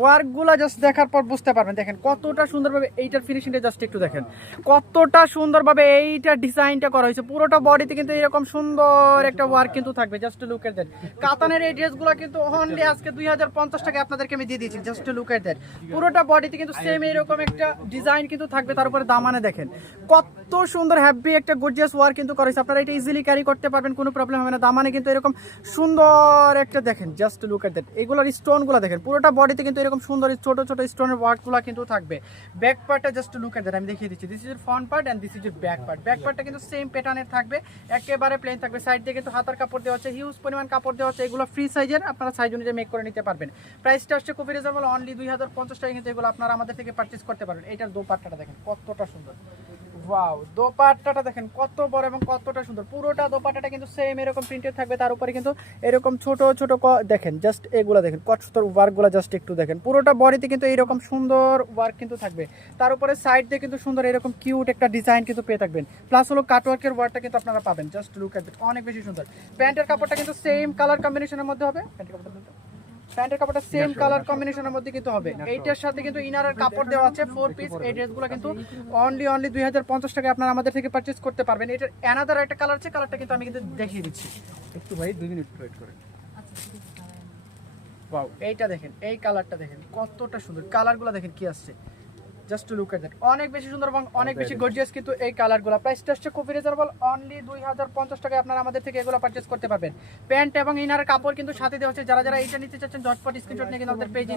ওয়ার্কগুলো just দেখার পর বুঝতে পারবেন। দেখেন কতটা সুন্দরভাবে এইটার ফিনিশিংটা জাস্ট একটু দেখেন, কতটা সুন্দরভাবে এইটার ডিজাইনটা করা হয়েছে। পুরোটা বডিতে কিন্তু এরকম সুন্দর একটা ওয়ার্ক কিন্তু থাকবে। Just look at that. কাতানের এই ড্রেসগুলো কিন্তু অনলি আজকে 2050 টাকা আপনাদেরকে আমি দিয়ে দিয়েছি। Just look at that. পুরোটা বডিতে কিন্তু সেম এরকম একটা ডিজাইন কিন্তু থাকবে। তার উপরে দামানে দেখেন কত সুন্দর হ্যাপি একটা গর্জিয়াস ওয়ার্ক কিন্তু করা হয়েছে। আপনারা এটা ইজিলি ক্যারি করতে পারবেন, কোনো প্রবলেম হবে না। দামানে কিন্তু এরকম সুন্দর একটা দেখেন, জাস্ট লুক এট দ্যাট। এগুলোর স্টোনগুলো দেখেন, পুরোটা বডিতে কিন্তু এরকম সুন্দর ছোট ছোট স্টোনের ওয়ার্কগুলো কিন্তু থাকবে। ব্যাক পার্টটা জাস্ট লুক এট দ্যাট, আমি দেখিয়ে দিচ্ছি। দিস ইজ এর front part and this is এর ব্যাক পার্ট। ব্যাক পার্টটা কিন্তু সেম প্যাটার্নের থাকবে, একেবারে প্লেন থাকবে। সাইড দিয়ে কিন্তু হাতার কাপড় দেওয়া হচ্ছে, হিউজ পরিমাণ কাপড় দেওয়া হচ্ছে। এগুলো ফ্রি সাইজের, আপনারা সাইজ অনুযায়ী মেক করে নিতে পারবেন। প্রাইসটা আসছে খুবই রিজনেবল, অনলি 2050 টাকা কিন্তু এগুলো আপনারা আমাদের থেকে পারচেজ করতে পারবেন। এইটার দোপাট্টাটা দেখেন কতটা সুন্দর, ওয়াও। দোপাট্টাটা দেখেন কত বড় এবং কতটা সুন্দর। পুরোটা দোপাট্টাটা কিন্তু সেম এরকম প্রিন্টেড থাকবে, তার উপরে কিন্তু এরকম ছোট ছোট দেখেন, জাস্ট এগুলো দেখেন কত সুন্দর ওয়ার্কগুলো জাস্ট একটু দেখেন। পুরোটা বডিতে কিন্তু এইরকম সুন্দর ওয়ার্ক কিন্তু থাকবে। তার উপরে সাইড দিয়ে কিন্তু সুন্দর এরকম কিউট একটা ডিজাইন কিন্তু পেয়ে থাকবেন। প্লাস হলো কাটওয়ার্কের ওয়ার্কটা কিন্তু আপনারা পাবেন। জাস্ট লুক এট ইট, অনেক বেশি সুন্দর। প্যান্টের কাপড়টা কিন্তু সেম কালার কম্বিনেশনের মধ্যে হবে। প্যান্টের কাপড়টা সেম কালার কম্বিনেশনের মধ্যে কিন্তু হবে। এইটার সাথে কিন্তু ইনারের কাপড় দেওয়া আছে 4 পিস। এই ড্রেসগুলো কিন্তু অনলি 2050 টাকায় আপনারা আমাদের থেকে পারচেজ করতে পারবেন। এটার অ্যানাদার একটা কালার আছে, কালারটা কিন্তু আমি কিন্তু দেখিয়ে দিচ্ছি। একটু ভাই 2 মিনিট ওয়েট করেন। ওয়াও, এইটা দেখেন, এই কালারটা দেখেন কতটা সুন্দর। কালারগুলো দেখেন কি আসছে, জাস্ট লুক এট দ্যাট। অনেক বেশি সুন্দর এবং অনেক বেশি গর্জিয়াস কিন্তু এই কালারগুলো। প্রাইসটা হচ্ছে খুবই রিজনেবল, অনলি 2050 টাকায় আপনারা আমাদের থেকে এগুলো পারচেজ করতে পারবেন। প্যান্ট এবং ইনারের কাপড় কিন্তু সাথে দেওয়া হচ্ছে। যারা যারা এইটা নিতে চাচ্ছেন ঝটপট স্ক্রিনশট নিয়ে কিন্তু আমাদের পেজ